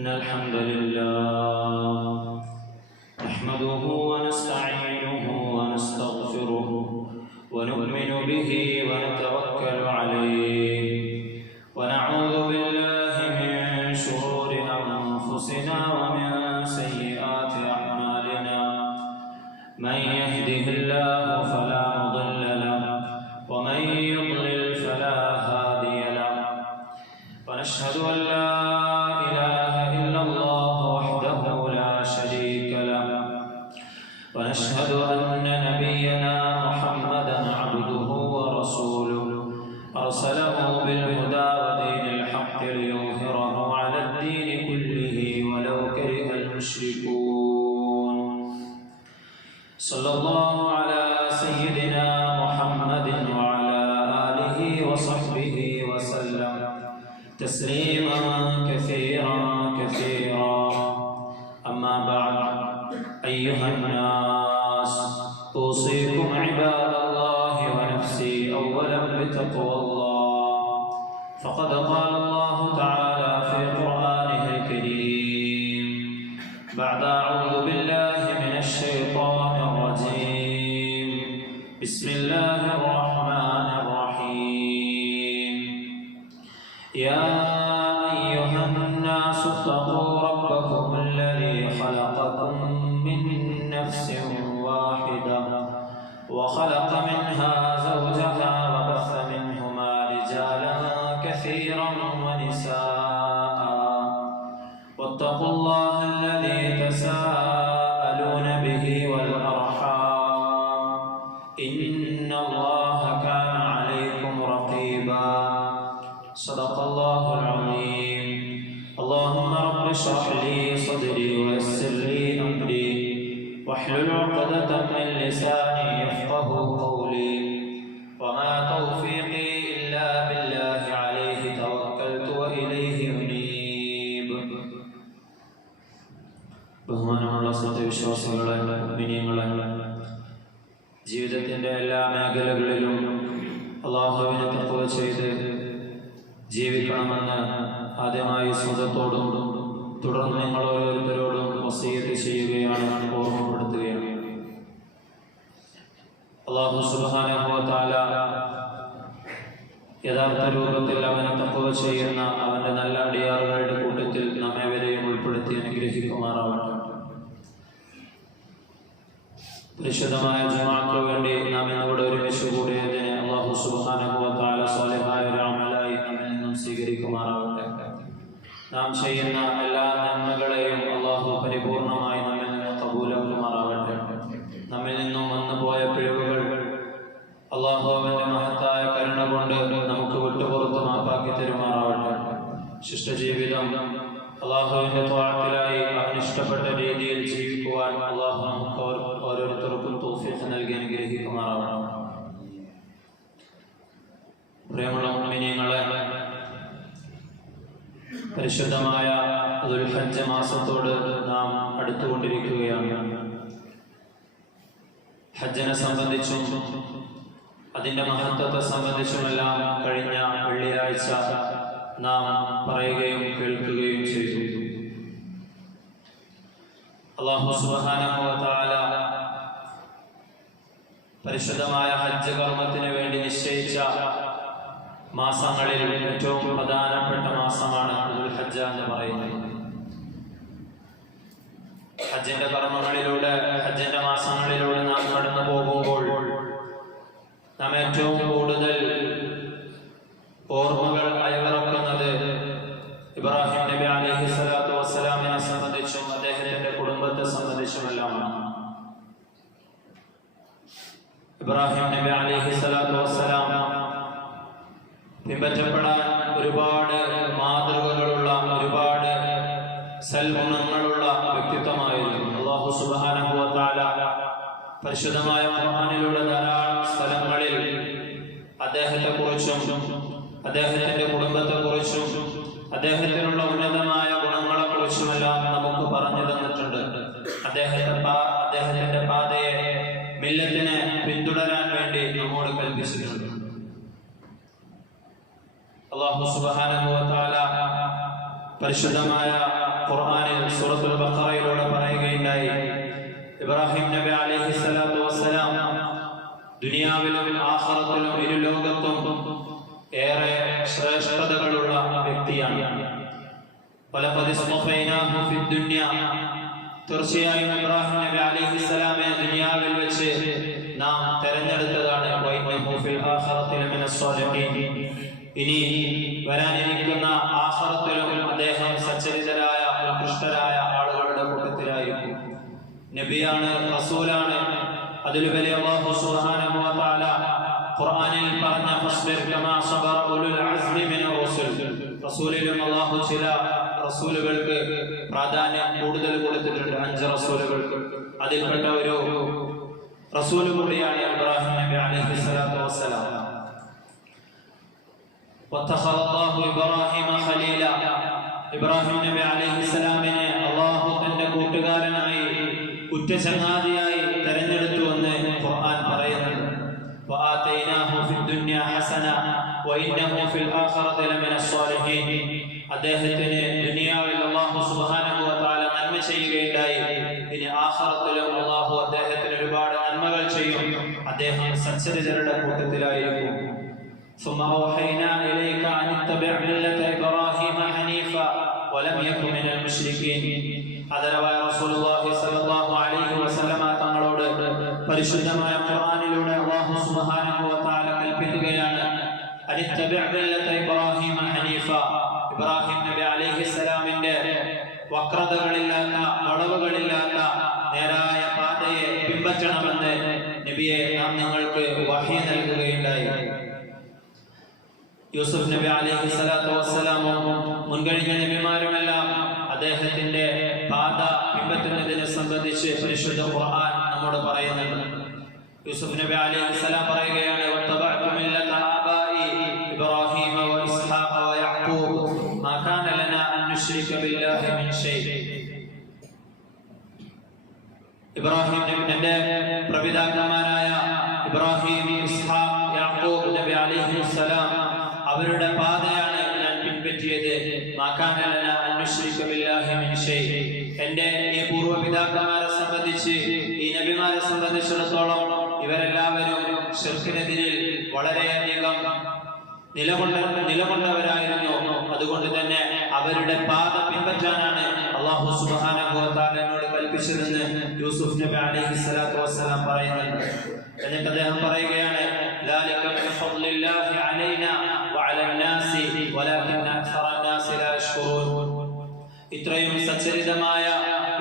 إن الحمد لله نحمده ونستعينه ونستغفره ونؤمن به ونتوكل عليه ونعوذ بالله من شرور أنفسنا ومن سيئات أعمالنا من يهده الله فلا مضل له ومن يضلل فلا هادي له ونشهد أن لا إله إلا الله وحده لا شريك له ونشهد أن نبينا محمدا عبده ورسوله أرسله بالهدى ودين الحق ليظهره على الدين كله ولو كره المشركون صلى الله على سيدنا محمد وعلى آله وصحبه وسلم تسليما كثيرا كثيرا أما بعد أيها الناس أوصيكم عباد الله ونفسي أولا بتقوى الله فقد قال الله تعالى في قرآنه الكريم بعد أعوذ بالله من الشيطان الرجيم بسم الله الرحمن الرحيم يا أيها الناس اتقوا ربكم الذي خلقكم من نفس واحدة وخلق منها زوجها وبث منهما رجالا كثيرا ونساء واتقوا الله الذي تساءلون به والأرحام إن الله كان عليكم رقيبا صدق الله العظيم اللهم رب اشرح لي صدري ويسر لي أمري واحلل عقدة من لساني يفقه قولي وما توفيقي إلا بالله عليه توكلت وإليه أنيب ബഹുമാനമുള്ള സത്യവിശ്വാസികളെ, മുഅ്മിനീങ്ങളെ, ജീവിതത്തിൻ്റെ എല്ലാ മേഖലകളിലും അല്ലാഹുവിനെ തഖ്വ ചെയ്ത് ജീവിക്കണമെന്ന് ആദ്യമായി സ്വന്തത്തോടും തുടർന്ന് നിങ്ങൾ ഓരോരുത്തരോടും വസിയ്യത്ത് ചെയ്യുകയാണ്, ഓർമ്മപ്പെടുത്തുകയാണ്. അല്ലാഹു സുബ്ഹാനഹു വ തആല യഥാർത്ഥ രൂപത്തിൽ അവനെ തഖ്വ ചെയ്യുന്ന അവന്റെ നല്ല അടിയാറുകളുടെ കൂട്ടത്തിൽ നമ്മെവരെയും ഉൾപ്പെടുത്തി അനുഗ്രഹിക്കുമാറാവട്ടെ. പരിശുദ്ധമായ ജുമുഅക്ക് വേണ്ടി നാം ഇന്നിവിടെ ഒരുമിച്ച് കൂടിയതിനെ അല്ലാഹു സുബ്ഹാനഹു വ തആല സ്വാലിഹായ ഒരു അമലായി നമ്മിൽ നിന്നും സ്വീകരിക്കുമാറാവട്ടെ. നാം ചെയ്യുന്ന എല്ലാ നന്മകളെയും അല്ലാഹു പരിപൂർണമായി നമ്മിൽ നിന്ന് ഖബൂലാക്കുമാറാവട്ടെ. നമ്മിൽ നിന്നും വന്നുപോയ പിഴവുകൾ അല്ലാഹു അവന്റെ മഹത്തായ കരുണ കൊണ്ട് നമുക്ക് വിട്ടുപുറത്ത് മാപ്പാക്കി തരുമാറാവട്ടെ. ശിഷ്ടജീവിതം അല്ലാഹുവിന്റെ ത്വഅത്തിലായി അവനിഷ്ടപ്പെട്ട രീതിയിൽ ജീവിക്കുവാൻ അല്ലാഹു നമുക്ക് ഓരോരുത്തർക്കും തൗഫീഖ് നൽകി അനുഗ്രഹിക്കുമാറാവട്ടെ. പ്രിയമുള്ള മുഅ്മിനീങ്ങളെ, പരിശുദ്ധമായ ദുൽഹജ്ജ് മാസത്തോട് നാം അടുത്തുകൊണ്ടിരിക്കുകയാണ്. ഹജ്ജിനെ സംബന്ധിച്ചും അതിൻ്റെ മഹത്വത്തെ സംബന്ധിച്ചുമെല്ലാം കഴിഞ്ഞ വെള്ളിയാഴ്ച നാം പറയുകയും കേൾക്കുകയും ചെയ്തു. അല്ലാഹു സുബ്ഹാനഹു വ തആല പരിശുദ്ധമായ ഹജ്ജ് കർമ്മത്തിന് വേണ്ടി നിശ്ചയിച്ച മാസങ്ങളിൽ ഏറ്റവും പ്രധാനപ്പെട്ട മാസമാണ് ദുൽഹജ്ജ് എന്ന് പറയുന്നത്. ഹജ്ജിന്റെ കർമ്മങ്ങളിലൂടെ, ഹജ്ജിന്റെ മാസങ്ങളിലൂടെ നാം കടന്നു പോകുമ്പോൾ നാം ഏറ്റവും കൂടുതൽ ഓർമ്മകൾ അയവിറക്കുന്നത് ഇബ്രാഹിം നബി അലൈഹി സ്വലാത്തു വസ്സലാമിനെ സംബന്ധിച്ചും അദ്ദേഹത്തിന്റെ കുടുംബത്തെ സംബന്ധിച്ചുമെല്ലാമാണ്. ഇബ്രാഹിം നബി അലൈഹി സ്വലാത്തു വസ്സലാം പിൻപറ്റപ്പെടാൻ ഒരുപാട് മാതൃകകളുള്ള, ഒരുപാട് സൽഗുണങ്ങളുള്ള വ്യക്തിത്വമായിരുന്നു. അല്ലാഹു സുബ്ഹാനഹു വ തആല പരിശുദ്ധമായ ഖുർആനിലൂടെ ധാരാളം സ്ഥലങ്ങളിൽ അദ്ദേഹത്തെക്കുറിച്ചും അദ്ദേഹത്തിന്റെ കുടുംബത്തെക്കുറിച്ചും അദ്ദേഹത്തിനുള്ള ഉന്നതമായ ഗുണങ്ങളെക്കുറിച്ചുമെല്ലാം നമുക്ക് പറഞ്ഞു തന്നിട്ടുണ്ട്. അദ്ദേഹത്തിന്റെ പാതയെ, മില്ലത്തിനെ പിന്തുടരാൻ വേണ്ടി നമ്മോട് കൽപ്പിച്ചിട്ടുണ്ട്. അല്ലാഹു സുബ്ഹാനഹു വ തആല പരിശുദ്ധമായ ഖുർആനിൽ സൂറത്തുൽ ബഖറയിലൂടെ പറയുകയുണ്ടായി, ഇബ്രാഹിം നബി അലൈഹിസ്സലാത്തു വസ്സലാം ദുനിയാവിലും ആഖിറത്തിലും ഇരു ലോകത്തും ഏറെ ശ്രേഷ്ഠതകളുള്ള വ്യക്തിയാണ്. വലഖദ് ഇസ്തഫൈനാഹു ഫിദ്ദുനിയ, തീർച്ചയായും ഇബ്രാഹിം നബി അലൈഹിസ്സലാമിനെ ദുനിയാവിൽ വെച്ച് നാം തെരഞ്ഞെടുത്തതാണ്. വഇന്നഹു ഫിൽ ആഖിറതി ലമിനസ് സ്വാലിഹീൻ, ഇനി വരാനിരിക്കുന്ന ആഖിറത്തിലും അദ്ദേഹം സച്ചരിതരായ ഉത്കൃഷ്ടരായ ആളുകളുടെ കൂട്ടത്തിലായിരിക്കും. നബിയാണ്, റസൂലാണ്. അതിലുപരി അല്ലാഹു സുബ്ഹാനഹു വ തആല ഖുർആനിൽ പറഞ്ഞ ഫസ്ബിർ കമാ സബറ ഉലുൽ അസ്മി മിനർ റസൂൽ, റസൂലിലും അല്ലാഹു ചില റസൂലുകൾക്ക് പ്രാധാന്യം കൂടുതൽ കൊടുത്തിട്ടുണ്ട്, 5 റസൂലുകൾക്ക്. അതിൽപ്പെട്ട ഒരു റസൂൽ കൂടിയാണ് ഇബ്രാഹിം നബി അലൈഹിസ്സലാത്തു വസ്സലാം. വത്തഖറല്ലാഹു ഇബ്രാഹിമ ഖലീല, ഇബ്രാഹിം നബി അലൈഹിസ്സലാമിനെ അല്ലാഹു തന്റെ കൂട്ടുകാരനായി ഉറ്റ ചങ്ങാതിയായി തെരഞ്ഞെടുത്തു എന്ന് ഖുർആൻ പറയുന്നുണ്ട്. വആതൈനാഹു ഫിദ്ദുനിയ ഹസന വഇന്നഹു ഫിൽ ആഖിറതി ലമിനസ് സ്വാലിഹീൻ, അദ്ദേഹത്തിന് ദുനിയാവിൽ അല്ലാഹു സുബ്ഹാനഹു വ തആല നന്മ ചെയ്യുകയുണ്ടായി. ഇനി ആഖിറത്തിലും അല്ലാഹു അദ്ദേഹത്തിന് ഒരുപാട് നന്മകൾ ചെയ്യും. അദ്ദേഹം സച്ചരിതരുടെ കൂട്ടത്തിലായിരിക്കും. ثم أوحينا إليك أن اتبع ملة إبراهيم حنيفا ولم يكن من المشركين. അതരവായ റസൂലുള്ളാഹി സ്വല്ലല്ലാഹു അലൈഹി വസല്ലമ തങ്ങളോട് പരിശുദ്ധമായ ഖുർആനിലൂടെ അല്ലാഹു സുബ്ഹാനഹു വ തആല കൽപ്പിക്കുകയാണ്, അനിത്തബിഅ മില്ലത ഇബ്രാഹിം ഹനീഫ, ഇബ്രാഹിം നബി അലൈഹിസ്സലാമിന്റെ വക്രതകളില്ലാത്ത വളവുകളില്ലാത്ത നേരായ പാതയെ പിൻപറ്റണമെന്ന് നബിയെ നാം നിങ്ങൾക്ക് വഹി നൽകുകയുണ്ടായി. യൂസുഫ് നബി അലൈഹിസ്സലാത്തു വസ്സലാമും മുൻകഴിഞ്ഞ നബിമാരുമെല്ലാം അദ്ദേഹത്തിന്റെ പാത പിൻപറ്റുന്നതിനെ സംബന്ധിച്ച് പരിശുദ്ധ ഖുർആൻ നമ്മോട് പറയുന്നുണ്ട്. യൂസുഫ് നബി അലൈഹിസ്സലാം പറയുകയാണ്, വത്തബഅതു മില്ലത ആബാഇ ഇബ്രാഹിം വ ഇസ്ഹാഖ വ യഅഖൂബ് മാ കാന ലനാ അൻ നുശ്രിക ബില്ലാഹി മിൻ ഷൈഇ. ഇബ്രാഹിം നബിയുടെ പ്രപിതാക്കന്മാരായ ഇബ്രാഹിം, ഇസ്ഹാഖ്, യാഖൂബ് നബി അലൈഹിസ്സലാം അവരുടെ പാതയാണ് ഞാൻ പിൻപറ്റിയത്. എന്റെ ഈ പൂർവ്വപിതാക്കന്മാരെ സംബന്ധിച്ച്, ഈ നബിമാരെ സംബന്ധിച്ചിടത്തോളം ഇവരെല്ലാവരും ശിർക്കിനെതിരിൽ വളരെയധികം നിലകൊണ്ടവരായിരുന്നു. അതുകൊണ്ട് തന്നെ അവരുടെ പാത പിൻപറ്റാനാണ് അല്ലാഹു സുബ്ഹാനഹു വ തആല എന്നോട് കൽപ്പിച്ചതെന്ന് യൂസുഫ് നബി അലൈഹിസ്സലാത്തു വസ്സലാം പറയുന്നുണ്ട്. എന്നിട്ട് അദ്ദേഹം പറയുകയാണ്, ذلك من فضل الله علينا وعلى الناس ولكن أكثر الناس لا يشكرون. ഇത്രയും സച്ചരിതമായ,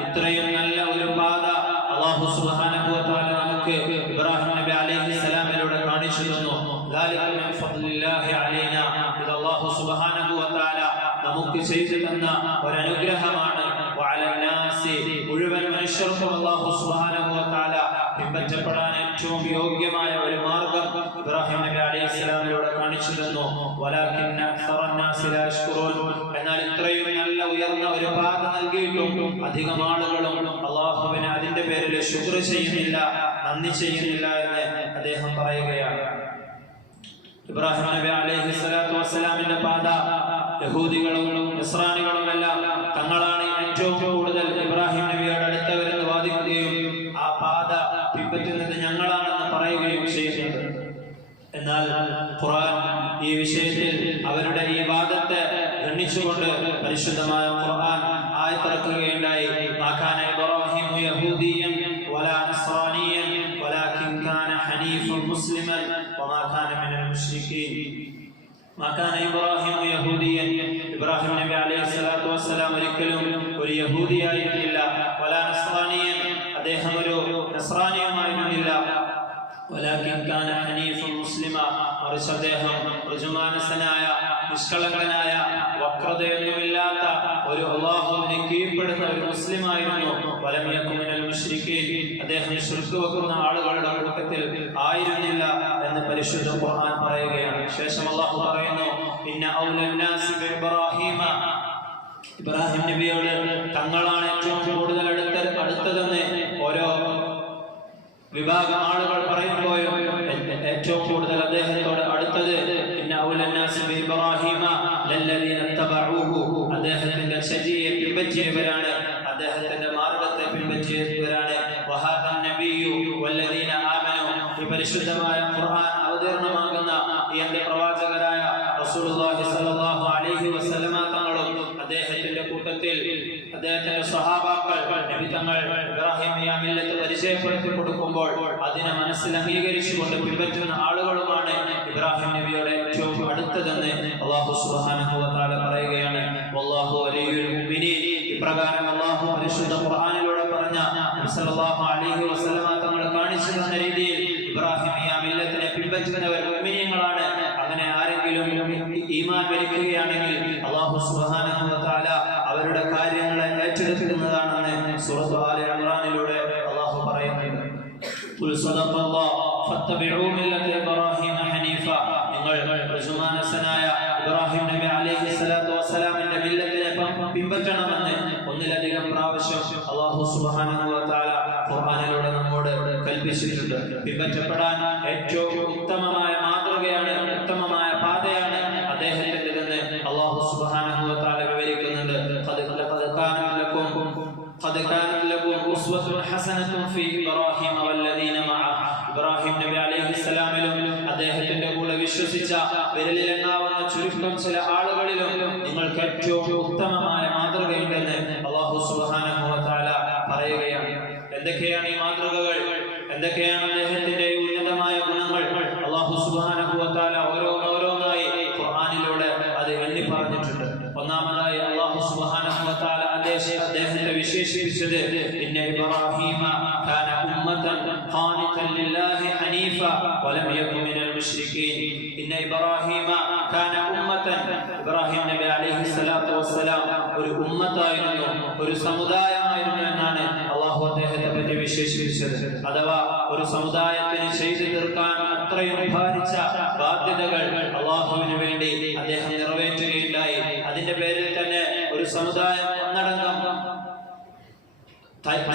ഇത്രയും നല്ല ഒരു പാത അല്ലാഹു സുബ്ഹാനഹു വ തആല നമുക്ക് ഇബ്രാഹിം നബി അലൈഹിസ്സലാമിലൂടെ കാണിച്ചു തന്നു. ذلك من فضل الله علينا, ഇത് അല്ലാഹു സുബ്ഹാനഹു വ തആല നമുക്ക് ചെയ്തു തന്ന ഒരു അനുഗ്രഹമാണ്. وعلى الناس, മുഴുവൻ മനുഷ്യർക്കും അല്ലാഹു സുബ്ഹാനഹു വ തആല പിൻപറ്റപ്പെടാൻ ഏറ്റവും യോഗ്യമായ ഒരു മാർഗം ഇബ്രാഹിം നബി അലൈഹിസ്സലാമിലൂടെ കാണിച്ചു തന്നു. വലാകിന്ന അക്സറൻ നാസി ലാ യശ്കുറൂൻ, എന്നാൽ ഇത്രയും നല്ല ഉയർന്ന ഒരു പാത നൽകിയിട്ടും അധികം ആളുകളും അല്ലാഹുവിനെ അതിന്റെ പേരിൽ ശുക്ർ ചെയ്യുന്നില്ല, നന്ദി ചെയ്യുന്നില്ല എന്ന് അദ്ദേഹം പറയുകയാണ്. ഇബ്രാഹിം നബി അലൈഹിസ്സലാത്തു വസ്സലാമിന്റെ പാത യഹൂദികളും നസ്രാനികളും എല്ലാം തങ്ങളാണ് ഏറ്റവും കൂടുതൽ ഇബ്രാഹിം നബിയോട് അടുത്തവരെന്ന് വാദിക്കുകയും ആ പാത പിൻപറ്റുന്നത് ഞങ്ങളാണെന്ന് പറയുകയും ചെയ്യുന്നുണ്ട്. എന്നാൽ ഖുർആൻ ഈ വിഷയത്തിൽ അവരുടെ ഈ വാദത്തെ ഗണ്ണിച്ചുകൊണ്ട് പരിശുദ്ധമായ ഖുർആൻ ആയത്തിറക്കുകയുണ്ടായി. മാ കാന ഇബ്രാഹിമു യഹൂദിയൻ വലാ നസ്രാനിയൻ വലാകിൻ കാന ഹനീഫൻ മുസ്ലിമൻ വമാ കാന മിനൽ മുശ്രികീൻ. മാ കാന ഇബ്രാഹിമു യഹൂദിയൻ, ഇബ്രാഹിം നബി അലൈഹിസ്സലാത്തു വസ്സലാം ഒരിക്കലും ഒരു യഹൂദിയായിരുന്നില്ല. വലാ നസ്രാനിയൻ, അദ്ദേഹം ഒരു നസ്രാനിയുമായിരുന്നില്ല. വലാകിൻ കാന ഹനീഫൻ മുസ്ലിമ, മറിച്ച് അദ്ദേഹം ഋജുമാനസനായ, നിഷ്കളങ്കനായ, വക്രതയൊന്നുമില്ലാത്ത ഒരു അല്ലാഹുവിനെ കീഴ്പ്പെടുന്ന ഒരു മുസ്ലിമായിരുന്നു. വലം യകുൻ മിനൽ മുശ്രികീൻ, അദ്ദേഹം ശിർക്ക് വെക്കുന്ന ആളുകളുടെ കൂട്ടത്തിൽ ആയിരുന്നില്ല എന്ന് പരിശുദ്ധ ഖുർആൻ പറയുകയാണ്. ശേഷം അല്ലാഹു പറയുന്നു, ഇന്ന ഔലൻ നാസി ബിഇബ്രാഹീമ, ഇബ്രാഹിം നബിയോട് തങ്ങളാണ് ഏറ്റവും കൂടുതൽ അടുത്തതെന്ന് ഓരോ വിഭാഗം ആളുകൾ പറയുമ്പോഴും ഏറ്റവും കൂടുതൽ അദ്ദേഹത്തോട് അടുത്തത് ഇന്ന ഔലൻ നാസി ബിഇബ്രാഹീമ ലല്ലദീന അദ്ദേഹത്തിന്റെ ചര്യയെ പിൻപറ്റിയവരാണ്, അദ്ദേഹത്തിന്റെ മാർഗത്തെ പിൻപറ്റിയവരാണ്. ഈ പരിശുദ്ധമായ ഖുർആൻ അവതീർണമാകുന്ന എന്റെ പ്രവാചകരായ റസൂലുള്ളാഹി സ്വല്ലല്ലാഹു അലൈഹി വസല്ലമ തങ്ങളും അദ്ദേഹത്തിന്റെ കൂട്ടത്തിൽ അദ്ദേഹത്തിന്റെ സ്വഹാബാക്കൾ നബി തങ്ങൾ ഇബ്രാഹിമിയ മില്ലത്ത് പരിചയപ്പെടുത്തി കൊടുക്കുമ്പോൾ അതിനെ മനസ്സിൽ അംഗീകരിച്ചുകൊണ്ട് പിൻപറ്റുന്ന ആളുകളുമാണ് ഇബ്രാഹിം നബിയുടെ ഏറ്റവും അടുത്തതെന്ന് അല്ലാഹു സുബ്ഹാനഹു വ തആല പറയുകയാണ്. വല്ലാഹു വലിയുൽ മുഅ്മിനീൻ. ഇപ്രകാരം അല്ലാഹു പരിശുദ്ധ ഖുർആനിലൂടെ പറഞ്ഞ നബി സല്ലല്ലാഹു അലൈഹി വസല്ലമ തങ്ങൾ കാണിച്ചു തന്ന രീതിയിൽ ഇബ്രാഹിമിയ മില്ലത്തിനെ പിൻപറ്റുന്നവർ മുഅ്മിനീങ്ങളാണ്. അങ്ങനെ ആരെങ്കിലും ഈമാൻ വരിക്കുകയാണെങ്കിൽ അല്ലാഹു സുബ്ഹാനഹു വ തആല അവരുടെ കാര്യങ്ങളെ ഏറ്റെടുക്കുന്നതാണെന്ന് സൂറത്ത് ആല ഇംറാനിലൂടെ അല്ലാഹു പറയുന്നുണ്ട്. ഖുൽ സദഖല്ലാഹ് ഫത്തബിഉ മില്ലത ഇബ്രാഹിം ഹനീഫ. നിങ്ങൾ റസൂലുള്ളാഹിനായ ഇബ്രാഹിം നബി അലൈഹി സ്വലാത്തു വസ്സലാമിന്റെ മില്ലത്തിനെ പിൻപറ്റണമെന്ന് ഒന്നിലധികം പ്രാവശ്യം അല്ലാഹു സുബ്ഹാനഹു വ തആല ഖുർആനിലൂടെ നമ്മോട് കൽപ്പിച്ചിട്ടുണ്ട്. പിൻപറ്റപ്പെടാൻ ഏറ്റവും ഉത്തമമായ മാതൃകയാണ്, ഉത്തമമായ പാതയാണ് അദ്ദേഹത്തിൻ്റെതെന്ന് അല്ലാഹു സുബ്ഹാനഹു വ തആല വിവരിക്കുന്നുണ്ട്. قد كانت لكم أسوة حسنة في إبراهيم والذين معه. ഇബ്രാഹിം നബി അലൈഹിസ്സലാമിലും അദ്ദേഹത്തിന്റെ കൂടെ വിശ്വസിച്ച വിരലിലെണ്ണാവുന്ന ചുരുക്കം ചില ആളുകളിലും നിങ്ങൾക്ക് ഏറ്റവും ഉത്തമമായ മാതൃകയുണ്ടെന്ന് അല്ലാഹു സുബ്ഹാനഹു വ തആല പറയുകയാണ്. എന്തൊക്കെയാണ് ഈ മാതൃകകൾ? എന്തൊക്കെയാണ് അദ്ദേഹത്തിന്റെ ഉന്നതമായ ഗുണങ്ങൾ? അല്ലാഹു സുബ്ഹാനഹു വ തആല ഓരോന്നായി ഖുർആനിലൂടെ അത് എണ്ണി പറഞ്ഞിട്ടുണ്ട്. ഒന്നാമതായി അല്ലാഹു സുബ്ഹാനഹു വ തആല അദ്ദേഹത്തെ വിശേഷിപ്പിച്ചത് ഇന്ന ഇബ്രാഹീമ കാന ഉമ്മതൻ ഖാനിതൻ ലില്ലാഹി ഹനീഫ വലം യകുൻ മിനൽ മുശ്രികീൻ. ഇന്ന ഇബ്രാഹീമ കാന ഉമ്മതൻ. ഇബ്രാഹിം നബി അലൈഹിസ്സലാത്തു വസ്സലാം ഒരു ഉമ്മത്തായിരുന്നു, ഒരു സമുദായമായിരുന്നു എന്നാണ് അല്ലാഹു അദ്ദേഹത്തെ പറ്റി വിശേഷിപ്പിച്ചത്. അഥവാ ഒരു സമുദായത്തിന് ചെയ്തു തീർക്കാൻ അത്രയും ഭാരിച്ച ബാധ്യതകൾ അല്ലാഹുവിന് വേണ്ടി അദ്ദേഹം നിറവേറ്റുകയുണ്ടായി. അതിന്റെ പേരിൽ തന്നെ ഒരു സമുദായം ഒന്നടങ്കം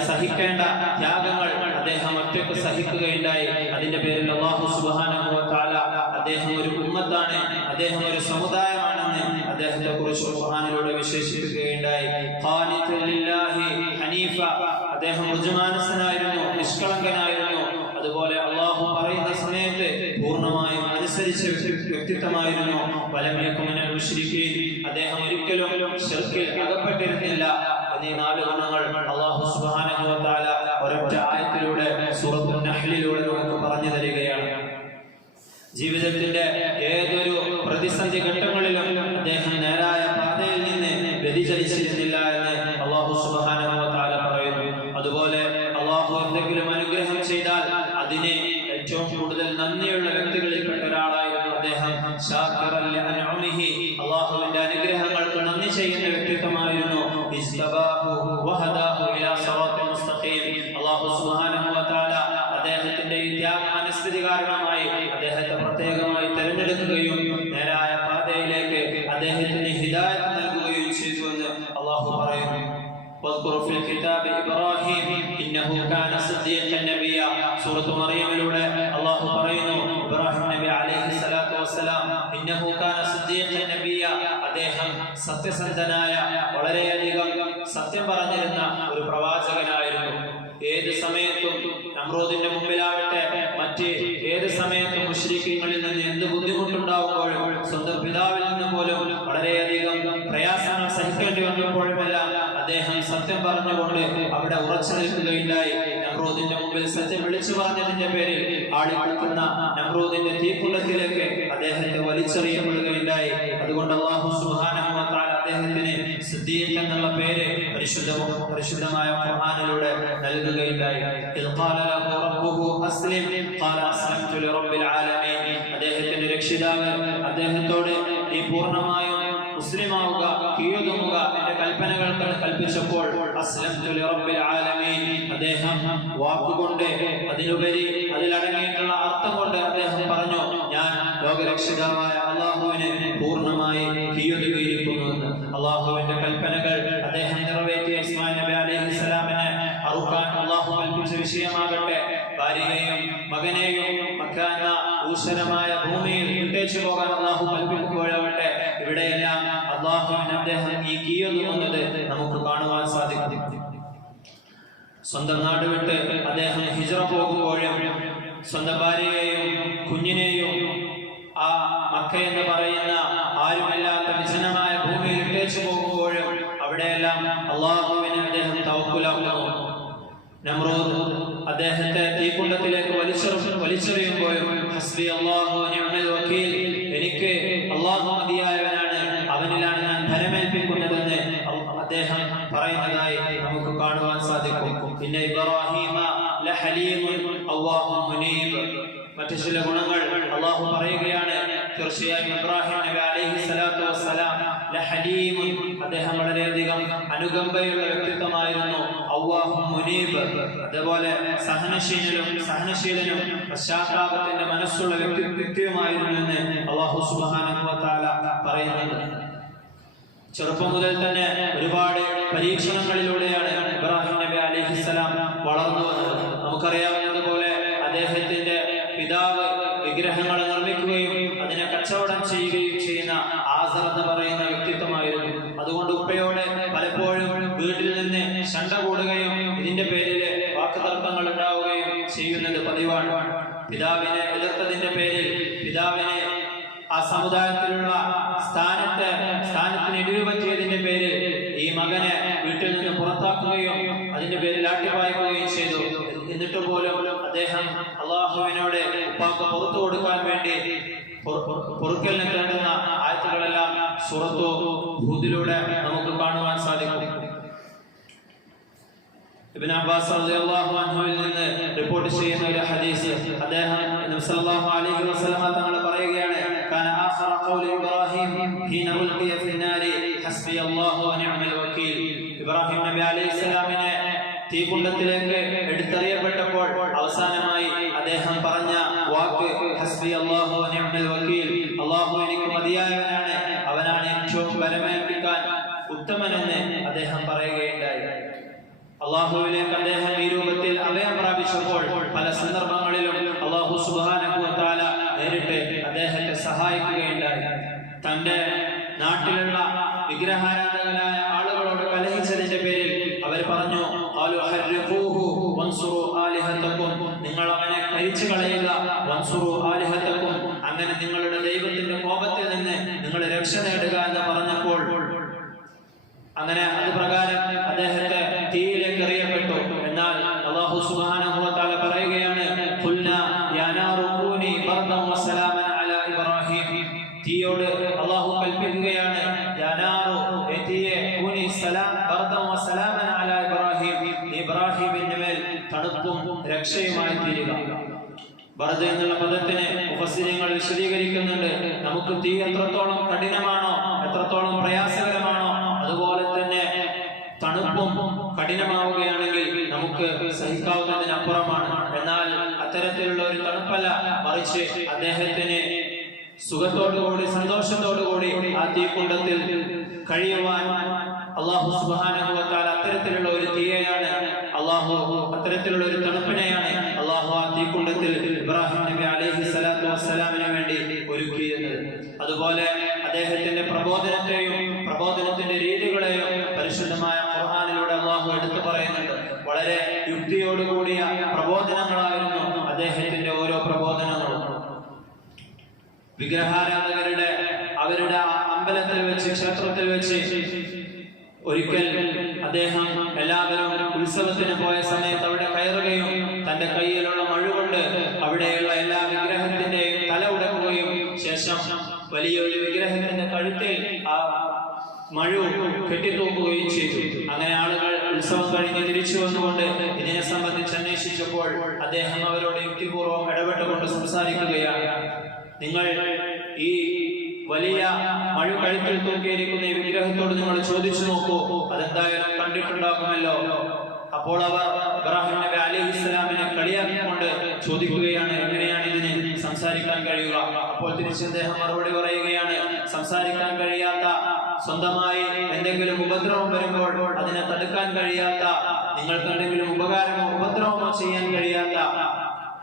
സഹിക്കേണ്ട ത്യാഗങ്ങൾ അദ്ദേഹം ഒറ്റയ്ക്ക് സഹിക്കുകയുണ്ടായി. അതിന്റെ പേരിൽ അല്ലാഹു സുബ്ഹാനഹു വ തആല അദ്ദേഹം ഒരു ഉമ്മത്താണ്, അദ്ദേഹം ഒരു സമുദായമാണെന്ന് അദ്ദേഹത്തെ കുറിച്ച് ഖുർആനിലൂടെ വിശേഷിപ്പിക്കുകയുണ്ടായി. ഖാനിതൻ ലില്ലാഹി ഹനീഫ. അദ്ദേഹം യജമാനനായിരുന്നു, നിഷ്കളങ്കനായിരുന്നു. അതുപോലെ അല്ലാഹു പറയുന്ന സമയത്ത് പൂർണ്ണമായും അനുസരിച്ച വ്യക്തിത്വമായിരുന്നു. വലം യകുൻ മിനൽ മുശ്രികീൻ. അദ്ദേഹം ഒരിക്കലും ശിർക്കിൽ അകപ്പെട്ടിരുന്നില്ല. എന്നീ 4 ഗുണങ്ങൾ അല്ലാഹു സുബ്ഹാനഹു വ തആല ഒരൊറ്റ ആയത്തിലൂടെ സൂറത്തുൽ നഹ്ലിലൂടെ നമുക്ക് പറഞ്ഞു തരികയാണ്. ജീവിതത്തിന്റെ ഏതൊരു പ്രതിസന്ധി ഘട്ടങ്ങളിലും അദ്ദേഹം നേരായ പാതയിൽ നിന്ന് വ്യതിചലിച്ചിരുന്നില്ല എന്ന് അല്ലാഹു സുബ്ഹാനഹു വ തആല പറയുന്നു. അതുപോലെ അല്ലാഹു എന്തെങ്കിലും അനുഗ്രഹം ചെയ്താൽ അതിനെ ഏറ്റവും കൂടുതൽ നന്ദിയുള്ള വ്യക്തികളിൽപ്പെട്ട ഒരാളായിരുന്നു അദ്ദേഹം. ശാകിറൻ ലിഅൻഉമിഹി. അല്ലാഹുവിന്റെ അനുഗ്രഹങ്ങൾക്ക് നന്ദി ചെയ്യുന്ന വ്യക്തിത്വമായിരുന്നു. ഇസ്തബാഹു വഹദാഹു ഇലാ സിറാത്തിൽ മുസ്തഖീം. അല്ലാഹു സുബ്ഹാനഹു വ തആല അദ്ദേഹത്തിന്റെ ഈ ത്യാഗ മനസ്ഥിതി കാരണമായി അദ്ദേഹത്തെ പ്രത്യേകമായി തിരഞ്ഞെടുക്കുകയും നേരായ പാതയിലേക്ക് അദ്ദേഹത്തിന് ഹിദായത്ത് നൽകുകയും ചെയ്തു എന്ന് അല്ലാഹു പറയുന്നു. واذكر في الكتاب إبراهيم إنه كان صديقا نبيا. സൂറത്ത് മറിയമിലൂടെ അല്ലാഹു പറയുന്നു, ഇബ്രാഹിം നബി അലൈഹി സ്വലാത്തു വസ്സലാം ഇന്നഹു കാന സിദ്ദീഖൻ നബിയ. അദ്ദേഹം സത്യസന്ധനായ, വളരെയധികം സത്യം പറഞ്ഞിരുന്ന ഒരു പ്രവാചകനായിരുന്നു. ഏത് സമയത്തും നമ്രൂദിന്റെ മുമ്പിലാവട്ടെ മറ്റ് ഏത് സമയത്തും മുശ്രിക്കീങ്ങളിൽ നിന്ന് എന്ത് ബുദ്ധിമുട്ടുണ്ടാവുമ്പോഴും സ്വന്തം പിതാവിൽ നിന്ന് പോലും വളരെയധികം പ്രയാസങ്ങൾ സഹിക്കേണ്ടി വന്നപ്പോഴുമെല്ലാം അദ്ദേഹം സത്യം പറഞ്ഞുകൊണ്ട് അവിടെ ഉറച്ചു നിൽക്കുകയുണ്ടായി. നമ്രൂദിന്റെ മുമ്പിൽ സത്യം വിളിച്ചു പറഞ്ഞതിന്റെ പേരിൽ ആളിപ്പടുക്കുന്ന നമ്രൂദിന്റെ തീക്കുണ്ടത്തിലേക്ക് അദ്ദേഹത്തെ വലിച്ചെറിയപ്പെടുകയുണ്ടായി. അതുകൊണ്ട് അല്ലാഹു സുബ്ഹാനഹു വ തആല അദ്ദേഹത്തിന് സിദ്ദീഖ് എന്നുള്ള പേര് പരിശുദ്ധമായ ഖുർആനിലൂടെ നൽകുകയുണ്ടായി. ഇദ് ഖാല ലഹു റബ്ബുഹു അസ്ലിം ഖാല അസ്ലംതു ലിറബ്ബിൽ ആലമീൻ. അദ്ദേഹത്തിന്റെ രക്ഷിതാവ് അദ്ദേഹത്തോട് ഈ പൂർണ്ണമായും മുസ്ലിമാവുക, കീഴൊതുങ്ങുക, എന്റെ കൽപ്പനകൾക്ക് കൽപ്പിച്ചപ്പോൾ അസ്ലംതു ലിറബ്ബിൽ ആലമീൻ അദ്ദേഹം വാക്കുകൊണ്ട് അതിലുപരി അതിലടങ്ങിയിട്ടുള്ള അർത്ഥം കൊണ്ട് അദ്ദേഹം പറഞ്ഞു, ഞാൻ ലോകരക്ഷിതാവായ അല്ലാഹുവിനെ പൂർണ്ണമായി കീഴൊതുങ്ങിയിരിക്കുന്നു എന്ന്. അല്ലാഹുവിന്റെ കൽപ്പനകൾ അദ്ദേഹം നിറവേറ്റിയ ഇസ്മായിൽ നബി അലൈഹിസ്സലാമിനെ അറുക്കാൻ അല്ലാഹു കൽപ്പിച്ച വിഷയമാകട്ടെ, ഭാര്യയെയും മകനെയും മക്കാന ഊഷരമായ ഭൂമിയിൽ വിട്ടേച്ചു പോകാൻ അല്ലാഹു കൽപ്പിക്കുമ്പോഴാവട്ടെ, ഇവിടെയെല്ലാം അല്ലാഹുവിന്റെ അള്ളാഹുവിന് അദ്ദേഹം ഈ കീയൊന്നുന്നത് നമുക്ക് കാണുവാൻ സാധിക്കും. സ്വന്തം നാട് വിട്ട് അദ്ദേഹം ഹിജ്റ പോകുമ്പോഴും സ്വന്തം ഭാര്യയെയും കുഞ്ഞിനെയും ആ മക്ക എന്ന് പറയുന്ന ആരുമില്ലാത്ത വിജനമായ ഭൂമിയിൽ ഇട്ടേച്ചു പോകുമ്പോഴും അവിടെയെല്ലാം അള്ളാഹുവിനെ അദ്ദേഹം തവക്കുലാക്കുന്നു. നമ്രൂദ് അദ്ദേഹത്തെ തീക്കുണ്ടത്തിലേക്ക് വലിച്ചെറിയുമ്പോഴും ഹസ്ബി അല്ലാഹു നിഅമൽ വകീൽ, എനിക്ക് അള്ളാഹു മതിയായവനാണ്, അവനിലാണ് ഞാൻ ഫലമേൽപ്പിക്കുന്നതെന്ന് അദ്ദേഹം പറയുന്നതായി നമുക്ക് കാണുവാൻ സാധിക്കും. പിന്നെ ഇബ്രാഹിമ ലഹലീമുൻ അവ്വാഹും മുനീബ്, മറ്റു ചില ഗുണങ്ങൾ അള്ളാഹു പറയുകയാണ്. തീർച്ചയായും ഇബ്രാഹിം നബി അലൈഹി സ്വലാത്തു വസ്സലാം ലഹലീമുൻ, അദ്ദേഹം വളരെയധികം അനുകമ്പയുള്ള വ്യക്തിത്വമായിരുന്നു. അവ്വാഹും മുനീബ്, അതുപോലെ സഹനശീലനും പശ്ചാത്താപത്തിന്റെ മനസ്സുള്ള വ്യക്തിയുമായിരുന്നു എന്ന് അള്ളാഹു സുബ്ഹാനഹു വ തആല പറയുന്നുണ്ട്. ചെറുപ്പം മുതൽ തന്നെ ഒരുപാട് പരീക്ഷണങ്ങളിലൂടെയാണ് ഇബ്രാഹിം നബി അലൈഹിസ്സലാം വളർന്നു വന്നത്. നമുക്കറിയാവുന്നതുപോലെ അദ്ദേഹത്തിന്റെ പിതാവ് വിഗ്രഹങ്ങൾ നിർമ്മിക്കുകയും അതിനെ കച്ചവടം ചെയ്യുകയും ചെയ്യുന്ന ആസർ എന്ന് പറയുന്ന വ്യക്തിത്വമായിരുന്നു. അതുകൊണ്ട് ഉപ്പയോട് പലപ്പോഴും വീട്ടിൽ നിന്ന് ശണ്ട കൂടുകയും ഇതിന്റെ പേരിൽ വാക്കുതർക്കങ്ങൾ ഉണ്ടാവുകയും ചെയ്യുന്നത് പതിവാണ്. പിതാവിനെ എതിർത്തതിന്റെ പേരിൽ, പിതാവിനെ ആ സമുദായത്തിലുള്ള സ്ഥാനത്തിന് ഇടിവ് പറ്റിയതിന്റെ പേരിൽ ഈ മകനെ വീട്ടിൽ നിന്ന് പുറത്താക്കുകയും അതിന്റെ പേരിൽ ആട്ടിപ്പായിക്കുകയും ചെയ്തു. എന്നിട്ട് പോലും അദ്ദേഹം അള്ളാഹുവിനോട് ഉപ്പാക്ക് പുറത്തു കൊടുക്കാൻ വേണ്ടി പൊറുക്കലിന് തേടുന്ന ആയത്തുകളെല്ലാം സൂറത്തു ഹൂദിലൂടെ നമുക്ക് കാണുവാൻ സാധിക്കും. ഇബ്നു അബ്ബാസ് റളിയല്ലാഹു അൻഹുവിൽ നിന്ന് റിപ്പോർട്ട് ചെയ്യുന്ന ഒരു ഹദീസ്, അദ്ദേഹം നബി സല്ലല്ലാഹു അലൈഹി വസല്ലം തങ്ങൾ പറയുകയാണ്, കാന ആഖിറ ഖൗലി ഇബ്രാഹിം ഹീന ഉൽഖിയ ഫിന്നാരി ഹസ്ബി അല്ലാഹു വ നിഅമൽ വകീൽ. ഇബ്രാഹിം നബി അലൈഹിസ്സലാമിനെ തീകുണ്ടത്തിലേക്ക് എടുത്തെറിയപ്പെട്ടപ്പോൾ അവസാനമായി അദ്ദേഹം പറഞ്ഞ വാക്ക് ഹസ്ബി അല്ലാഹു വ നിഅമൽ വകീൽ, അല്ലാഹു എനിക്ക് മതിയായവനാണ്, അവനാണ് ഏറ്റവും ബലമേൽപ്പിക്കാൻ ഉത്തമനെന്ന് അദ്ദേഹം പറയുകയുണ്ടായി. അള്ളാഹുവിലേക്ക് അദ്ദേഹം ഈ രൂപത്തിൽ അഭയം പ്രാപിച്ചപ്പോൾ പല സന്ദർഭങ്ങളിലും അള്ളാഹു സുബ്ഹാനഹു വ തആല നേരിട്ട് അദ്ദേഹത്തെ സഹായിക്കുകയുണ്ടായി. തന്റെ നാട്ടിലുള്ള വിഗ്രഹാരാധകരായ ആളുകളോട് കലഹിച്ചതിന്റെ പേരിൽ അവർ പറഞ്ഞു, നിങ്ങൾ അവനെ കരിച്ചു കളയുക, അങ്ങനെ നിങ്ങളുടെ ദൈവത്തിന്റെ കോപത്തിൽ നിന്ന് നിങ്ങൾ രക്ഷ നേടുക എന്ന് പറഞ്ഞപ്പോൾ അങ്ങനെ അത് പ്രകാരം അദ്ദേഹത്തെ തീയിലേക്ക് എറിയപ്പെട്ടു. എന്നാൽ അല്ലാഹു സുബ്ഹാനഹു വ തആല പറയുകയാണ്, ഖുൽനാ യാ നാറു കൂനി ബർദൻ വസലാമൻ അലാ ഇബ്രാഹിം. തീയോട് അല്ലാഹു കൽപ്പിക്കുകയാണ്, യാ നാറു തീയെ കൂനി സലാം ബർദൻ വസലാമൻ അലാ ഇബ്രാഹിം, ഇബ്രാഹിമിന്റെ മേൽ തണുപ്പും രക്ഷയുമായി തീരുക. ബർദ എന്നുള്ള പദത്തിന് മുഫസ്സിരിങ്ങൾ വിശദീകരിക്കുന്നുണ്ട്. നമുക്ക് തീ എത്രത്തോളം കഠിനമാണോ, എത്രത്തോളം പ്രയാസകരമാണോ, അതുപോലെ തന്നെ തണുപ്പും കഠിനമാവുകയാണെങ്കിൽ നമുക്ക് സഹിക്കാവുന്നതിനപ്പുറമാണ്. എന്നാൽ അത്തരത്തിലുള്ള ഒരു തണുപ്പല്ല, മറിച്ച് അദ്ദേഹത്തിന് സുഖത്തോടുകൂടി സന്തോഷത്തോടുകൂടി ആ തീക്കുണ്ടത്തിൽ കഴിയുവാൻ അല്ലാഹു സുബ്ഹാനഹു വ തആല അത്തരത്തിലുള്ള ഒരു തീയെയാണ്, അത്തരത്തിലുള്ള ഒരു തണുപ്പിനെയാണ് അല്ലാഹു ആ തീക്കുണ്ടത്തിൽ ഇബ്രാഹിം നബി അലൈഹി സ്വലാത്തു വസ്സലാമിന് വേണ്ടി ഒരുക്കിയിരുന്നത്. അതുപോലെ അദ്ദേഹത്തിന്റെ പ്രബോധനത്തിന്റെ രീതികളെയും പരിശുദ്ധമായ ഖുർആനിലൂടെ അല്ലാഹു എടുത്തു പറയുന്നുണ്ട്. വളരെ യുക്തിയോടുകൂടിയ പ്രബോധനങ്ങളായിരുന്നു അദ്ദേഹത്തിന്റെ ഓരോ പ്രബോധനങ്ങളും. വിഗ്രഹാരാധകരുടെ അവരുടെ അമ്പലത്തിൽ വെച്ച്, ക്ഷേത്രത്തിൽ വെച്ച് ഒരിക്കൽ അദ്ദേഹം എല്ലാവരും ഉത്സവത്തിന് പോയ സമയത്ത് അവിടെ കയറുകയും തന്റെ കയ്യിലുള്ള മഴുകൊണ്ട് അവിടെയുള്ള എല്ലാ വിഗ്രഹത്തിന്റെയും തല ഉടക്കുകയും ശേഷം വലിയൊരു വിഗ്രഹത്തിന്റെ കഴുത്തിൽ ആ മഴു കെട്ടിത്തൂക്കുകയും ചെയ്തു. അങ്ങനെ ആളുകൾ ഉത്സവം കഴിഞ്ഞ് തിരിച്ചു വന്നുകൊണ്ട് ഇതിനെ സംബന്ധിച്ച് അന്വേഷിച്ചപ്പോൾ അദ്ദേഹം അവരോട് യുക്തിപൂർവ്വം ഇടപെട്ടുകൊണ്ട് സംസാരിക്കുകയാണ്, നിങ്ങൾ ഈ വലിയ മഴ കഴുത്തിൽ തൂക്കിയിരിക്കുന്ന ഈ വിഗ്രഹത്തോട് നിങ്ങൾ ചോദിച്ചു നോക്കൂ, അതെന്തായാലും കണ്ടിട്ടുണ്ടാകുമല്ലോ. അപ്പോൾ അവർ ഇബ്രാഹിം നബി അലൈഹിസ്സലാമിനെ കളിയാക്കിക്കൊണ്ട് ചോദിക്കുകയാണ്, എങ്ങനെയാണ് ഇതിന് സംസാരിക്കാൻ കഴിയുക? അപ്പോൾ തിരിച്ച് അദ്ദേഹം മറുപടി പറയുകയാണ്, സംസാരിക്കാൻ കഴിയാത്ത, സ്വന്തമായി എന്തെങ്കിലും ഉപദ്രവം വരുമ്പോൾ അതിനെ തടുക്കാൻ കഴിയാത്ത, നിങ്ങൾക്ക് എന്തെങ്കിലും ഉപകാരമോ ഉപദ്രവമോ ചെയ്യാൻ കഴിയാത്ത,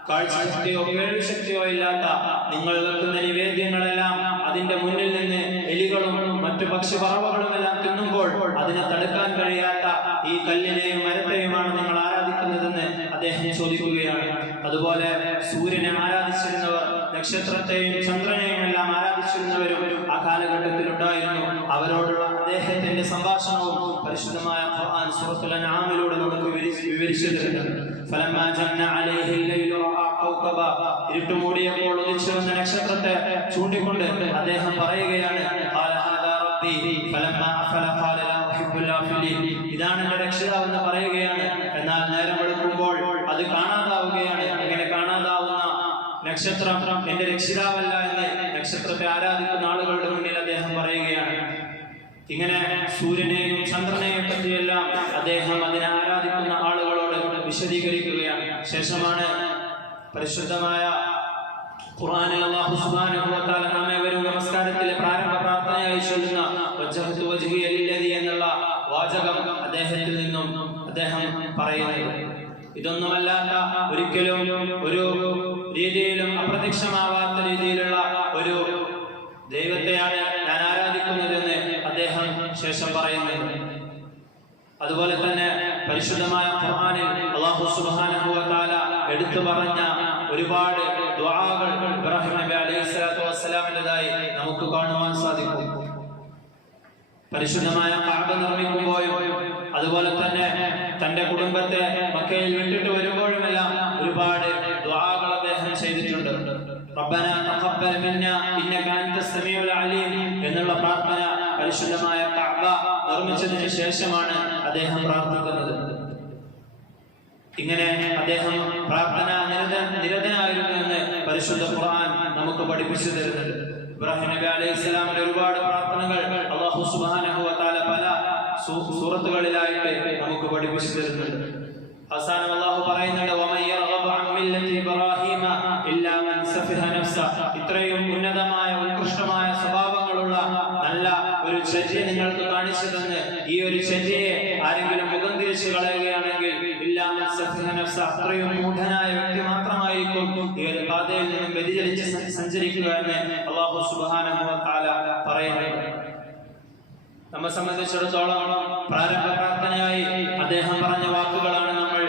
കാഴ്ചശക്തിയോ കേൾവിശക്തിയോ ഇല്ലാത്ത നിങ്ങൾ വെക്കുന്ന നിവേദ്യങ്ങളെല്ലാം അതിന്റെ മുന്നിൽ നിന്ന് എലികളും മറ്റു പക്ഷിപറവകളും മൃഗങ്ങളെല്ലാം തിന്നുമ്പോൾ അതിനെ തടുക്കാൻ കഴിയാത്ത ഈ കല്ലിനെയും മരത്തെയുമാണ് നിങ്ങൾ ആരാധിക്കുന്നതെന്ന് അദ്ദേഹം ചോദിക്കുകയാണ്. അതുപോലെ സൂര്യനെ ആരാധിച്ചിരുന്നവർ നക്ഷത്രത്തെയും ചന്ദ്രനെയും എല്ലാം ആരാധിച്ചിരുന്നവരും ആ കാലഘട്ടത്തിൽ ഉണ്ടായിരുന്നു. അവരോടുള്ള അദ്ദേഹത്തിന്റെ സംഭാഷണവും പരിശുദ്ധമായ ഖുർആൻ സൂറത്തുൽ അൻആമിലൂടെ നമുക്ക് വിവരിച്ചു തരുന്നുണ്ട്. ഫലമ്മാ ജന്ന അലൈഹി ലൈലു റഅ കൗകബ, ഇരുട്ട് മൂടിയപ്പോൾ ഉദിച്ചു വന്ന നക്ഷത്രത്തെ ചൂണ്ടിക്കൊണ്ട് അദ്ദേഹം പറയുകയാണ്, ഖാല ഹാദാ റബ്ബി ഫലമ്മാ അഫല ഖാല ലാ ഉഹിബ്ബുൽ ആഫിലീൻ, ഇതാണ് എന്റെ രക്ഷിതാവെന്ന് പറയുകയാണ്. എന്നാൽ നേരം വെളുക്കുമ്പോൾ അത് കാണാതാവുകയാണ്. ഇങ്ങനെ കാണാതാവുന്ന നക്ഷത്രം എന്റെ രക്ഷിതാവല്ല എന്ന് നക്ഷത്രത്തെ ആരാധിക്കുന്ന ആളുകളുടെ മുന്നിൽ അദ്ദേഹം പറയുകയാണ്. ഇങ്ങനെ സൂര്യനെയും ചന്ദ്രനെയും പറ്റിയെല്ലാം അദ്ദേഹം അതിനെ ആരാധിക്കുന്ന ആളുകളോട് വിശദീകരിക്കുകയാണ്. ശേഷമാണ് പരിശുദ്ധമായ ഖുർആനിൽ അല്ലാഹു സുബ്ഹാനഹു വ തആല നമ്മേവരും നമസ്കാരത്തിലെ പ്രാരംഭ പ്രാർത്ഥനയായി ചൊല്ലുന്ന വജ്ജഹതു വജ്ഹിയ ലില്ലദി എന്നുള്ള വാചകം അദ്ദേഹത്തിൽ നിന്നും അദ്ദേഹം പറയുന്നത്. ഇതൊന്നുമല്ലാത്ത ഒരിക്കലും ഒരു രീതിയിലും അപ്രത്യക്ഷമാവാത്ത രീതിയിലുള്ള ഒരു ദൈവത്തെയാണ് ഞാൻ ആരാധിക്കുന്നതെന്ന് അദ്ദേഹം ശേഷം പറയുന്നത്. അതുപോലെ തന്നെ പരിശുദ്ധമായ ഖുർആനിൽ അല്ലാഹു സുബ്ഹാനഹു വ തആല എടുത്തു പറഞ്ഞ ഒരുപാട് ദുആകൾ ഇബ്രാഹിം നബി അലൈഹിസ്സലാത്തു വസ്സലാമിൻ്റെതായി നമുക്ക് കാണുവാൻ സാധിക്കും. പരിശുദ്ധമായ കഅബ നിർമ്മിക്കുമ്പോഴും അതുപോലെ തന്നെ തന്റെ കുടുംബത്തെ മക്കയിൽ വിട്ടിട്ട് വരുമ്പോഴുമെല്ലാം ഒരുപാട് ദുആകൾ അദ്ദേഹം ചെയ്തിട്ടുണ്ട്. റബ്ബന തഖബ്ബൽ മിന്നാ ഇന്നക അൻതസ് സമീഉൽ അലീം എന്നുള്ള പ്രാർത്ഥന പരിശുദ്ധമായ കഅബ നിർമ്മിച്ചതിന് ശേഷമാണ് അദ്ദേഹം പ്രാർത്ഥിക്കുന്നത്. ഇങ്ങനെ അദ്ദേഹം പ്രാർത്ഥന നിരതനായിരുന്നു എന്ന് പരിശുദ്ധ ഖുർആൻ നമുക്ക് പഠിപ്പിച്ചു തരുന്നുണ്ട്. ഇബ്രാഹിം നബി അലൈഹിസ്സലാമിന്റെ ഒരുപാട് പ്രാർത്ഥനകൾ അല്ലാഹു സുബ്ഹാനഹു വ തആല പല സൂറത്തുകളിലായിട്ട് നമുക്ക് പഠിപ്പിച്ചു തരുന്നുണ്ട്. അവസാനം അല്ലാഹു പറയുന്നുണ്ട്, വമൻ യർഗബു അൻ മില്ലത്തി ഇബ്രാഹീമ ഇല്ലാ മൻ സഫിഹ നഫ്സ, ഇത്രയും ഉന്നതമായ ഉത്കൃഷ്ടമായ സ്വഭാവങ്ങളുള്ള നല്ല ഒരു ചര്യ നിങ്ങൾക്ക് കാണിച്ചു തന്ന് ഈ ഒരു ചര്യയെ ആരെങ്കിലും മുഖം തിരിച്ചു കളയുകയാണെങ്കിൽ ഇല്ലാ മൻ സഫിഹ നഫ്സ, അത്രയും മൂഢനായ വ്യക്തി മാത്രമായിരിക്കും ഈ ഒരു പാതയിൽ നിന്നും വ്യതിചലിച്ച് സഞ്ചരിക്കുക എന്ന് അല്ലാഹു സുബ്ഹാനഹു വ തആല പറയുന്നു. നമ്മെ സംബന്ധിച്ചിടത്തോളം പ്രാരംഭ പ്രാർത്ഥനയായി അദ്ദേഹം പറഞ്ഞ വാക്കുകളാണ് നമ്മൾ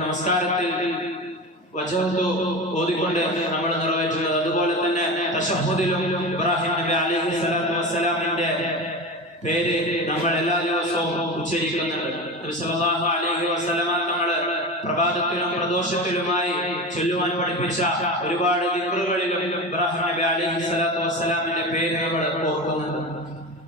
നമസ്കാരത്തിൽ വജ്ഹതു ഓതിക്കൊണ്ട് നമ്മൾ നിറവേറ്റുന്നത്. അതുപോലെ തന്നെ തശഹ്ഹുദിലും ഇബ്രാഹിം നബി അലൈഹിസ്സലാത്തു വസ്സലാമിന്റെ പേര് നമ്മൾ എല്ലാ ദിവസവും ഉച്ചരിക്കുന്നുണ്ട്. നബി സല്ലല്ലാഹു അലൈഹി വസല്ലമ തങ്ങൾ പ്രഭാതത്തിലും പ്രദോഷത്തിലുമായി ചൊല്ലുവാൻ പഠിപ്പിച്ച ഒരുപാട് ദിക്റുകളിലും ഇബ്രാഹിം നബി അലൈഹിസ്സലാത്തു വസ്സലാമിന്റെ പേര് നമ്മൾ ഓർക്കുന്നുണ്ട്.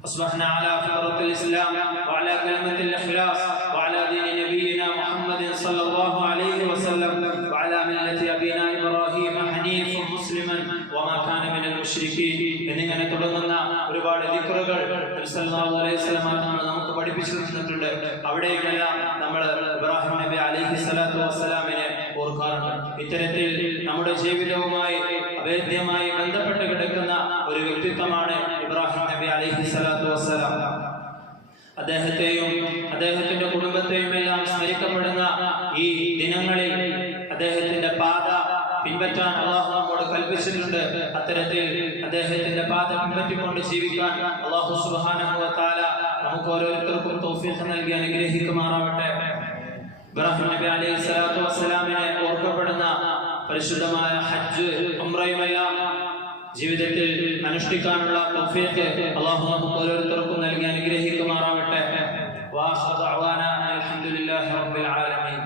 أصبحنا على فطرة الإسلام وعلى كلمة الإخلاص وعلى دين نبينا محمد صلى الله عليه وسلم وعلى ملة أبينا إبراهيم حنيفا مسلما وما كان من المشركين എന്നിങ്ങനെ തുടങ്ങുന്ന ഒരുപാട് ദിക്റുകൾ നബി സല്ലല്ലാഹു അലൈഹി വസല്ലം നമുക്ക് പഠിപ്പിച്ചു തന്നിട്ടുണ്ട്. അവിടെയെല്ലാം നമ്മൾ ഇബ്രാഹിം നബി അലൈഹിസ്സലാത്തു വസ്സലാമിനെ ഓർക്കാറുണ്ട്. ഇത്തരത്തിൽ നമ്മുടെ ജീവിതവുമായി അഭേദ്യമായി ബന്ധപ്പെട്ട് കിടക്കുന്ന ഒരു വ്യക്തിത്വമാണ് ഇബ്രാഹിം നബി അലൈഹിസ്സലാത്തു വസ്സലാം. അദ്ദേഹത്തെയും അദ്ദേഹത്തിന്റെ കുടുംബത്തെയും എല്ലാം സ്മരിക്കപ്പെടുന്ന ഈ ദിനങ്ങളിൽ അദ്ദേഹത്തിന്റെ പാത പിൻപറ്റാൻ അല്ലാഹു നമ്മോട് കൽപ്പിച്ചിട്ടുണ്ട്. അത്തരത്തിൽ അദ്ദേഹത്തിന്റെ പാത പിൻപറ്റിക്കൊണ്ട് ജീവിക്കാൻ അല്ലാഹു സുബ്ഹാനഹു വ തആല നമുക്ക് ഓരോരുത്തർക്കും തൗഫീഖ് നൽകി അനുഗ്രഹിക്കുമാറാവട്ടെ. ഇബ്രാഹിം നബി അലൈഹിസ്സലാത്തു വസ്സലാമിനെ ഓർക്കപ്പെടുന്ന പരിശുദ്ധമായ ഹജ്ജ് ഉംറയുമെല്ലാം ജീവിതത്തിൽ അനുഷ്ഠിക്കാനുള്ള തൗഫീഖ് അല്ലാഹു നമുക്ക് ഓരോരുത്തർക്കും നൽകി അനുഗ്രഹിക്കുമാറാവട്ടെ. വആഖിറു ദഅവാനാ അൽഹംദുലില്ലാഹി റബ്ബിൽ ആലമീൻ.